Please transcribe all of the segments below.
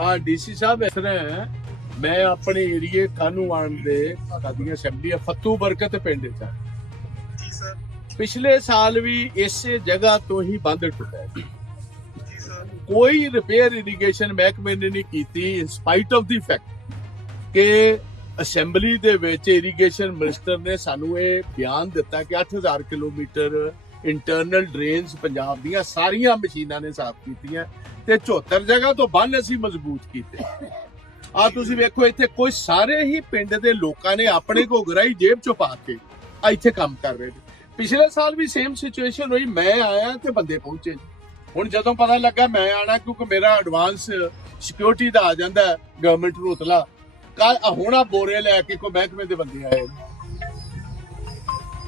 ਆ ਡੀਸੀ ਸਾਹਿਬ ਇਸ ਤਰ੍ਹਾਂ ਮੈਂ ਆਪਣੇ ਏਰੀਏ ਕਾਨੂੰ ਆਣ ਦੇ ਸਾਡੀਆਂ ਅਸੈਂਬਲੀ ਫੱਤੂ ਬਰਕਤ ਪਿੰਡ ਚ। ਜੀ ਸਰ। ਪਿਛਲੇ ਸਾਲ ਵੀ ਇਸੇ ਜਗ੍ਹਾ ਤੋਂ ਹੀ ਬੰਦ ਟੁੱਟਾ ਜੀ। ਕੋਈ ਰਿਪੇਅਰ ਇਰੀਗੇਸ਼ਨ ਮਹਿਕਮੇ ਨੇ ਨਹੀਂ ਕੀਤੀ in spite of the fact ਕਿ ਅਸੈਂਬਲੀ ਦੇ ਵਿੱਚ ਇਰੀਗੇਸ਼ਨ ਮਿਨਿਸਟਰ ਨੇ ਸਾਨੂੰ ਇਹ ਬਿਆਨ ਦਿੱਤਾ ਕਿ 8000 ਕਿਲੋਮੀਟਰ ਇੰਟਰਨਲ ਡਰੇਨਸ ਪੰਜਾਬ ਦੀਆਂ ਸਾਰੀਆਂ ਮਸ਼ੀਨਾਂ ਨੇ ਸਾਫ਼ ਕੀਤੀਆਂ ਤੇ 74 ਜਗ੍ਹਾ ਤੋਂ ਬੰਨ ਅਸੀਂ ਮਜ਼ਬੂਤ ਕੀਤੇ। ਆ ਤੁਸੀਂ ਵੇਖੋ, ਇੱਥੇ ਕੋਈ ਸਾਰੇ ਹੀ ਪਿੰਡ ਦੇ ਲੋਕਾਂ ਨੇ ਆਪਣੇ ਘੋਗਰਾ ਜੇਬ ਚੋਂ ਪਾ ਕੇ ਆ ਇੱਥੇ ਕੰਮ ਕਰ ਰਹੇ ਨੇ। ਪਿਛਲੇ ਸਾਲ ਵੀ ਸੇਮ ਸਿਚੁਏਸ਼ਨ ਹੋਈ, ਮੈਂ ਆਇਆ ਤੇ ਬੰਦੇ ਪਹੁੰਚੇ ਹੁਣ ਜਦੋਂ ਪਤਾ ਲੱਗਾ ਮੈਂ ਆਣਾ ਕਿਉਂਕਿ ਮੇਰਾ ਐਡਵਾਂਸ ਸਿਕਿਉਰਿਟੀ ਦਾ ਆ ਜਾਂਦਾ ਗਵਰਨਮੈਂਟ ਨੂੰ ਉਤਲਾ ਕੱਲ ਹੁਣ ਆ ਬੋਰੇ ਲੈ ਕੇ ਕੋਈ ਮਹਿਕਮੇ ਦੇ ਬੰਦੇ ਆਏ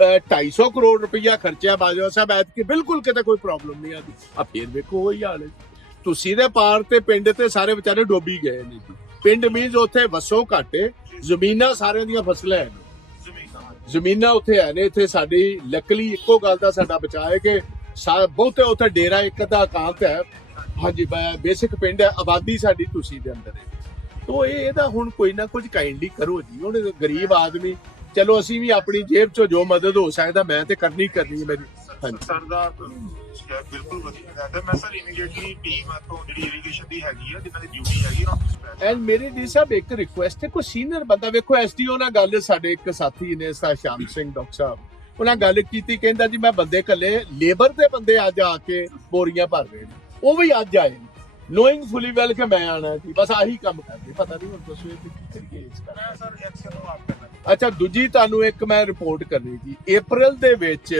250 ਕਰੋੜ ਰੁਪਇਆ ਖਰਚਿਆ ਬਾਜਵਾ ਸਾਹਿਬ, ਐਤਕੀ ਬਿਲਕੁਲ ਕਿਤੇ ਕੋਈ ਪ੍ਰੋਬਲਮ ਨਹੀਂ ਆਦੀ ਆ ਫੇਰ ਵੇਖੋ, ਉਹੀ ਹਾਲ ਹੈ। ਤੁਸੀਂ ਦੇ ਪਾਰ ਤੇ ਪਿੰਡ ਤੇ ਸਾਰੇ ਵਿਚਾਰੇ ਡੁੱਬ ਗਏ ਨੇ ਪਿੰਡ ਮੀਨਸ ਉੱਥੇ ਵਸੋਂ ਘਾਟੇ ਜ਼ਮੀਨਾਂ ਸਾਰਿਆਂ ਦੀਆਂ ਫਸਲਾਂ ਹੈ ਜ਼ਮੀਨਾਂ ਉੱਥੇ ਹੈ ਨੇ, ਇੱਥੇ ਸਾਡੀ ਲੱਕਲੀ ਇੱਕੋ ਗੱਲ ਦਾ ਸਾਡਾ ਬਚਾਅ ਹੈ ਕਿ ਬਹੁਤੇ ਉੱਥੇ ਡੇਰਾ ਇੱਕ ਦਾ ਕਾਂਤ ਹੈ। ਹਾਂਜੀ ਬੇਸਿਕ ਪਿੰਡ ਹੈ, ਆਬਾਦੀ ਸਾਡੀ ਤੁਸੀਂ ਦੇ ਅੰਦਰ ਹੈ ਤੋ ਇਹ ਇਹਦਾ ਹੁਣ ਕੋਈ ਨਾ ਕੁਝ ਕਾਈਂਡਲੀ ਕਰੋ ਜੀ। ਹੁਣ ਗਰੀਬ ਆਦਮੀ ਚਲੋ ਅਸੀਂ ਵੀ ਆਪਣੀ ਜੇਬ ਚੋਂ ਜੋ ਮਦਦ ਹੋ ਸਕਦਾ ਮੈਂ ਤੇ ਕਰਨੀ ਕਰਨੀ ਹੈ ਮੇਰੀ। ਹਾਂਜੀ। ਸਰ ਦਾ ਬਿਲਕੁਲ ਵਧੀਆ ਤੇ ਮੈਂ ਸਰ ਇਮੀਡੀਏਟਲੀ ਟੀਮ ਤੋਂ ਜਿਹੜੀ ਇਰੀਗੇਸ਼ਨ ਦੀ ਹੈਗੀ ਆ ਜਿਨ੍ਹਾਂ ਦੀ ਡਿਊਟੀ ਹੈਗੀ ਨਾ ਐਂਡ ਮੇਰੀ ਡੀ ਸਾਹਿਬ ਇੱਕ ਰਿਕੁਐਸਟ ਹੈ ਕੋਈ ਸੀਨੀਅਰ ਬੰਦਾ ਵੇਖੋ ਐਸਡੀਓ ਨਾਲ ਗੱਲ ਸਾਡੇ ਇੱਕ ਸਾਥੀ ਨੇ ਸਾ ਸ਼ਾਮ ਸਿੰਘ ਡਾਕਟਰ ਸਾਹਿਬ। ਉਹਨਾਂ ਗੱਲ ਕੀਤੀ ਕਹਿੰਦਾ ਜੀ ਮੈਂ ਬੰਦੇ ਕੱਲੇ ਲੇਬਰ ਦੇ ਬੰਦੇ ਅੱਜ ਆ ਕੇ ਬੋਰੀਆਂ ਭਰ ਰਹੇ ਨੇ। ਉਹ ਵੀ ਅੱਜ ਆਏ ਨੇ। ਨੋਇੰਗ ਫੁਲੀ ਵੈਲ ਕਿ ਮੈਂ ਆਣਾ ਸੀ ਬਸ ਆਹੀ ਕੰਮ ਕਰਦੇ ਪਤਾ ਨਹੀਂ ਹੁਣ ਦੱਸੋ ਇਹ ਕੀ ਕਰੀਏ ਇਸ ਸਰ ਐਕਸ਼ਨ ਨੂੰ ਆਪ ਅੱਛਾ, ਦੂਜੀ ਤੁਹਾਨੂੰ ਇੱਕ ਮੈਂ ਰਿਪੋਰਟ ਕਰਨੀ ਜੀ April ਦੇ ਵਿੱਚ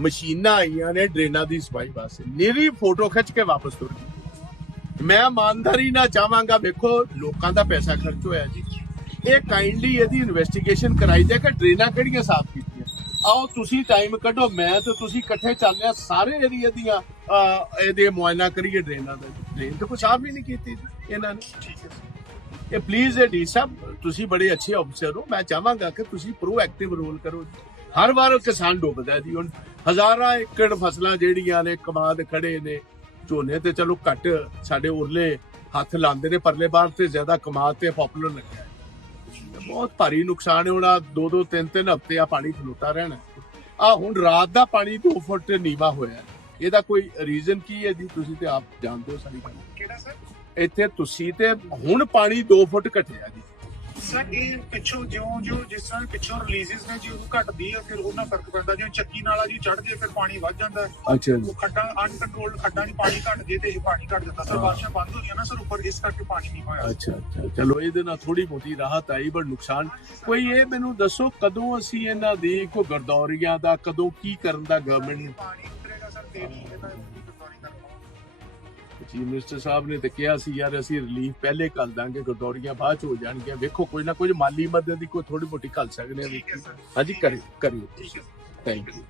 ਮਸ਼ੀਨਾਂ ਆਈਆਂ ਨੇ ਡਰੇਨਾਂ ਦੀ ਸਫ਼ਾਈ ਵਾਸਤੇ। ਨਿਰੀ ਫੋਟੋ ਖਿੱਚ ਕੇ ਵਾਪਸ ਤੁਰ ਗਈ। ਮੈਂ ਇਮਾਨਦਾਰੀ ਨਾਲ ਚਾਹਾਂਗਾ, ਵੇਖੋ, ਲੋਕਾਂ ਦਾ ਪੈਸਾ ਖਰਚ ਹੋਇਆ ਜੀ। ਇਹ ਕਾਈਂਡਲੀ ਇਹਦੀ ਇਨਵੈਸਟੀਗੇਸ਼ਨ ਕਰਾਈ ਜਾਏ ਕਿ ਡਰੇਨਾਂ ਕਿਹੜੀਆਂ ਸਾਫ਼ ਕੀਤੀਆਂ। ਆਓ, ਤੁਸੀਂ ਟਾਈਮ ਕੱਢੋ, ਮੈਂ ਤੇ ਤੁਸੀਂ ਇਕੱਠੇ ਚੱਲਦੇ ਆ ਸਾਰੇ ਏਰੀਆ ਦੀਆਂ ਇਹਦੇ ਮੁਆਇਨਾ ਕਰੀਏ ਡਰੇਨਾਂ ਦਾ। ਡਰੇਨ ਤੇ ਕੁਛ ਸਾਫ਼ ਵੀ ਨਹੀਂ ਕੀਤੀ ਇਹਨਾਂ ਨੇ। ਠੀਕ ਹੈ। ਇਹ ਪਲੀਜ਼ ਡੀ ਸਾਹਿਬ, ਤੁਸੀਂ ਬੜੇ ਅੱਛੇ ਅਫਸਰ ਹੋ। ਮੈਂ ਚਾਹਾਂਗਾ ਕਿ ਤੁਸੀਂ ਪ੍ਰੋਐਕਟਿਵ ਰੋਲ ਕਰੋ ਹਰ ਵਾਰ ਕਿਸਾਨ ਡੁੱਬਦਾ ਜੀ। ਹੁਣ ਹਜ਼ਾਰਾਂ ਏਕੜ ਫਸਲਾਂ ਜਿਹੜੀਆਂ ਨੇ, ਕਮਾਦ ਖੜੇ ਨੇ, ਝੋਨੇ ਤੇ ਚਲੋ ਘੱਟ ਸਾਡੇ ਉਰਲੇ ਹੱਥ ਲਾਉਂਦੇ ਨੇ, ਪਰਲੇ ਬਾਰ ਤੇ ਜ਼ਿਆਦਾ ਕਮਾਦ ਤੇ ਪਪੂਲਰ ਲੱਗਿਆ ਬਹੁਤ ਭਾਰੀ ਨੁਕਸਾਨ ਹੋਣਾ ਦੋ ਦੋ, ਤਿੰਨ ਤਿੰਨ ਹਫ਼ਤੇ ਆ ਪਾਣੀ ਖਲੋਤਾ ਰਹਿਣਾ ਆ ਹੁਣ ਰਾਤ ਦਾ ਪਾਣੀ 2 ਫੁੱਟ ਨੀਵਾ ਹੋਇਆ ਇਹਦਾ ਕੋਈ ਰੀਜ਼ਨ ਕੀ ਹੈ ਜੀ? ਤੁਸੀਂ ਤੇ ਆਪ ਜਾਣਦੇ ਹੋ ਸਾਰੀ ਗੱਲ। ਕਿਹੜਾ ਸਰ? ਇੱਥੇ ਤੁਸੀਂ ਤੇ ਹੁਣ ਪਾਣੀ 2 ਫੁੱਟ ਘਟਿਆ ਜੀ। ਸਰ ਇਹ ਪਿੱਛੋਂ ਜਿਉਂ ਜਿਉਂ ਜਿਸ ਤਰ੍ਹਾਂ ਪਿੱਛੋਂ ਰਿਲੀਜ਼ਸ ਨੇ ਜੀ ਉਹ ਘਟਦੀ ਆ ਫਿਰ ਉਹਨਾਂ ਫ਼ਰਕ ਪੈਂਦਾ ਜਿਵੇਂ ਚੱਕੀ ਨਾਲਾ ਜੀ ਚੜ ਜੇ ਫਿਰ ਪਾਣੀ ਵੱਧ ਜਾਂਦਾ ਹੈ। ਅੱਛਾ ਉਹ ਖੱਡਾਂ ਅਨਕੰਟਰੋਲਡ ਖੱਡਾਂ ਦੀ ਪਾਣੀ ਘਟ ਜੇ ਤੇ ਇਹ ਪਾਣੀ ਘਟ ਜਾਂਦਾ। ਸਰ ਹਾਂ। ਬਾਰਿਸ਼ਾਂ ਬੰਦ ਹੋ ਗਈਆਂ ਨਾ ਸਰ ਉੱਪਰ ਇਸ ਕਰਕੇ ਪਾਣੀ ਨਹੀਂ ਹੋਇਆ। ਅੱਛਾ ਅੱਛਾ ਚਲੋ ਇਹਦੇ ਨਾਲ ਥੋੜੀ ਬਹੁਤੀ ਰਾਹਤ ਆਈ ਪਰ ਨੁਕਸਾਨ ਕੋਈ ਇਹ ਮੈਨੂੰ ਦੱਸੋ ਕਦੋਂ ਅਸੀਂ ਇਹਨਾਂ ਦੀ ਗਰਦੌਰੀਆਂ ਦਾ ਕਦੋਂ ਕੀ ਕਰਨ ਦਾ ਗਵਰਨਮੈਂਟ ਨੇ? ਪਾਣੀ ਉਤਰੇਗਾ ਸਰ ਤੇਰੀ ਇਹਦਾ ਕੀ ਗੁਰਦੁਆਰੀ ਕਰਨਾ ਚੀਫ ਮਿਨਿਸਟਰ ਸਾਹਿਬ ਨੇ ਤੇ ਕਿਹਾ ਸੀ ਯਾਰ ਅਸੀਂ ਰਿਲੀਫ ਪਹਿਲੇ ਕਰ ਦਾਂਗੇ ਗਰਦੌਰੀਆਂ ਬਾਅਦ ਚ ਹੋ ਜਾਣਗੀਆਂ। ਵੇਖੋ ਕੋਈ ਨਾ ਕੋਈ ਮਾਲੀ ਮਦਦ ਦੀ ਕੋਈ ਥੋੜੀ ਮੋਟੀ ਕਰ ਸਕਦੇ ਸਰ। ਹਾਂਜੀ ਕਰਿਓ ਕਰਿਓ ਥੈਂਕ ਯੂ